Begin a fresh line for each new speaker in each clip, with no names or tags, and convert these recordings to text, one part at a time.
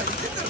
Get them!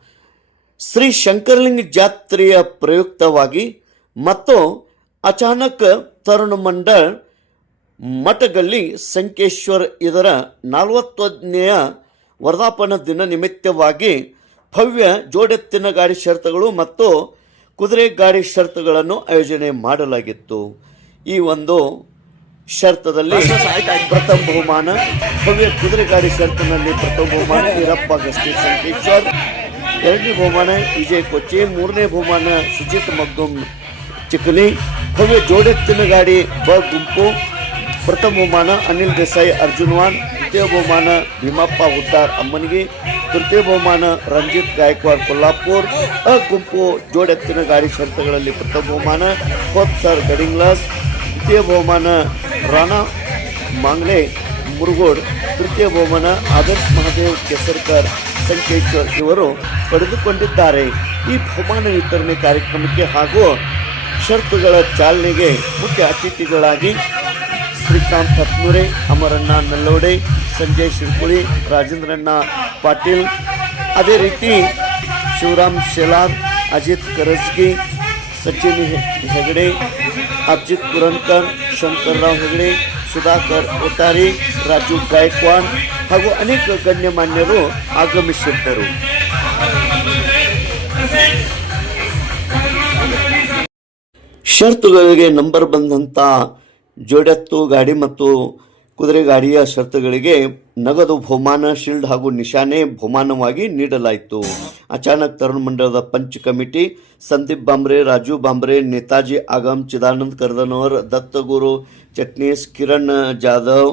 Shri Shankaralinga ಜಾತ್ರೆಯ ಪ್ರಯುಕ್ತವಾಗಿ ಮತ್ತು ಅಚಾನಕ್ ತರುಣ ಮಂಡಳ್ ಮಠದಲ್ಲಿ ಸಂಕೇಶ್ವರ್ ಇದರ ನಲವತ್ತೊಂದನೆಯ ವರ್ಧಾಪನ ದಿನ ನಿಮಿತ್ತವಾಗಿ ಭವ್ಯ ಜೋಡೆತ್ತಿನ ಗಾಡಿ ಷರತ್ತುಗಳು ಮತ್ತು ಕುದುರೆ ಗಾಡಿ ಷರತ್ತುಗಳನ್ನು ಆಯೋಜನೆ ಮಾಡಲಾಗಿತ್ತು. ಈ ಒಂದು ಶರ್ತದಲ್ಲಿ ಪ್ರಥಮ ಬಹುಮಾನ ಭವ್ಯ ಕುದುರೆ ಗಾಡಿ ಷರತ್ತಿನಲ್ಲಿ ಪ್ರಥಮ ಬಹುಮಾನ ವೀರಪ್ಪ ಗಸ್ತಿ ಸಂಕೇಶ್ವರ್ ಎರಡನೇ ಬಹುಮಾನ ವಿಜಯ್ ಕೊಚ್ಚಿ, ಮೂರನೇ ಬಹುಮಾನ ಸುಜಿತ್ ಮಗ್ದುಮ್ ಚಿಕ್ಕಲಿ, ಭವ್ಯ ಜೋಡೆತ್ತಿನ ಗಾಡಿ ಬ ಗುಂಪು. ಪ್ರಥಮ ಬಹುಮಾನ ಅನಿಲ್ ದೇಸಾಯಿ ಅರ್ಜುನ್ವಾನ್ ದ್ವಿತೀಯ ಬಹುಮಾನ ಭೀಮಪ್ಪ ಹುದ್ದಾರ್ ಅಮ್ಮನಿಗೆ. ತೃತೀಯ ಬಹುಮಾನ ರಂಜಿತ್ ಗಾಯಕ್ವಾಡ್ ಕೊಲ್ಲಾಪುರ್. ಅ ಗುಂಪು ಜೋಡೆತ್ತಿನ ಗಾಡಿ ಶರ್ತಗಳಲ್ಲಿ ಪ್ರಥಮ ಬಹುಮಾನ ಕೋತ್ ಸರ್ ಗಡಿಂಗ್ಲಾಸ್. ದ್ವಿತೀಯ ಬಹುಮಾನ ರಾಣಾ ಮಾಂಗ್ಲೆ ಮುರುಗೋಡ್. ತೃತೀಯ ಬಹುಮಾನ ಆದರ್ಶ್ ಮಹಾದೇವ್ ಕೆಸರ್ಕರ್ ಸಂಕೇಶ್ವರ್ ಇವರು ಪಡೆದುಕೊಂಡಿದ್ದಾರೆ. ಈ ಬಹುಮಾನ ವಿತರಣೆ ಕಾರ್ಯಕ್ರಮಕ್ಕೆ ಹಾಗೂ ಷರತ್ತುಗಳ ಚಾಲನೆಗೆ ಮುಖ್ಯ ಅತಿಥಿಗಳಾಗಿ ಶ್ರೀಕಾಂತ್ ಹತ್ಮುರೆ, ಅಮರಣ್ಣ ನಲ್ಲೋಡೆ, ಸಂಜಯ್ ಶಿರ್ಪುಳಿ ರಾಜೇಂದ್ರಣ್ಣ ಪಾಟೀಲ್, ಅದೇ ರೀತಿ ಶಿವರಾಮ್ ಶೆಲಾರ್, ಅಜಿತ್ ಕರಸ್ಗಿ, ಸಚಿನ್ ಹೆಗಡೆ ಅಭಿಜಿತ್ ಕುರನ್ಕರ್ ಶಂಕರ್ರಾವ್ ಹೆಗಡೆ, ಸುಧಾಕರ್ ಒತ್ತಾರಿ ರಾಜು ಗಾಯಕ್ವಾಡ್ ಹಾಗೂ ಅನೇಕ ಗಣ್ಯಮಾನ್ಯರು ಆಗಮಿಸಿದ್ದರು. ಷರತ್ತುಗಳಿಗೆ ನಂಬರ್ ಬಂದಂತ ಜೋಡೆತ್ತು ಗಾಡಿ ಮತ್ತು ಕುದುರೆ ಗಾಡಿಯ ಷರತ್ತುಗಳಿಗೆ ನಗದು ಬಹುಮಾನ ಶೀಲ್ಡ್ ಹಾಗೂ ನಿಶಾನೆ ಬಹುಮಾನವಾಗಿ ನೀಡಲಾಯಿತು ಅಚಾನಕ್ ತರುಣ್ ಮಂಡಳದ ಪಂಚ್ ಕಮಿಟಿ ಸಂದೀಪ್ ಬಾಂಬ್ರೆ ರಾಜು ಬಾಂಬ್ರೆ ನೇತಾಜಿ ಆಗಮ್ ಚಿದಾನಂದ್ ಕರ್ದನವರ್ ದತ್ತಗುರು ಚಟ್ನೀಸ್ ಕಿರಣ್ ಜಾಧವ್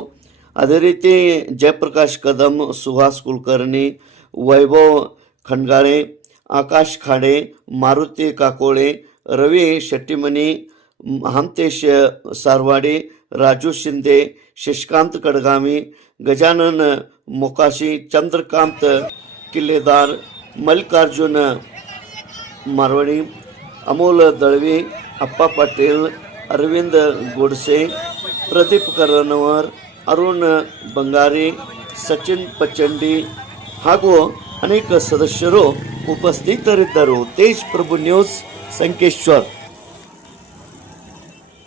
ಅದೇ ರೀತಿ ಜಯಪ್ರಕಾಶ್ ಕದಂ ಸುಹಾಸ್ ಕುಲಕರ್ಣಿ ವೈಭವ್ ಖಂಡ್ಗಾಳೆ ಆಕಾಶ್ ಖಾಡೆ ಮಾರುತಿ ಕಾಕೋಳೆ ರವಿ ಶೆಟ್ಟಿಮನಿ ಮಹಾಂತೇಶ್ ಸಾರ್ವಾಡಿ ರಾಜು ಶಿಂದೆ ಶಶಿಕಾಂತ್ ಕಡಗಾಮಿ ಗಜಾನನ್ ಮೊಕಾಶಿ ಚಂದ್ರಕಾಂತ್ ಕಿಲ್ಲೆದಾರ್ ಮಲ್ಲಿಕಾರ್ಜುನ್ ಮಾರ್ವಾಡಿ ಅಮೋಲ್ ದಳವಿ ಅಪ್ಪ ಪಾಟೀಲ್ ಅರವಿಂದ್ ಗೋಡ್ಸೆ ಪ್ರದೀಪ್ ಕರ್ನವರ್ ಅರುಣ್ ಬಂಗಾರಿ ಸಚಿನ್ ಪಚಂಡಿ ಹಾಗೂ ಅನೇಕ ಸದಸ್ಯರು ಉಪಸ್ಥಿತರಿದ್ದರು ತೇಜ್ ಪ್ರಭು ನ್ಯೂಸ್ ಸಂಕೇಶ್ವರ್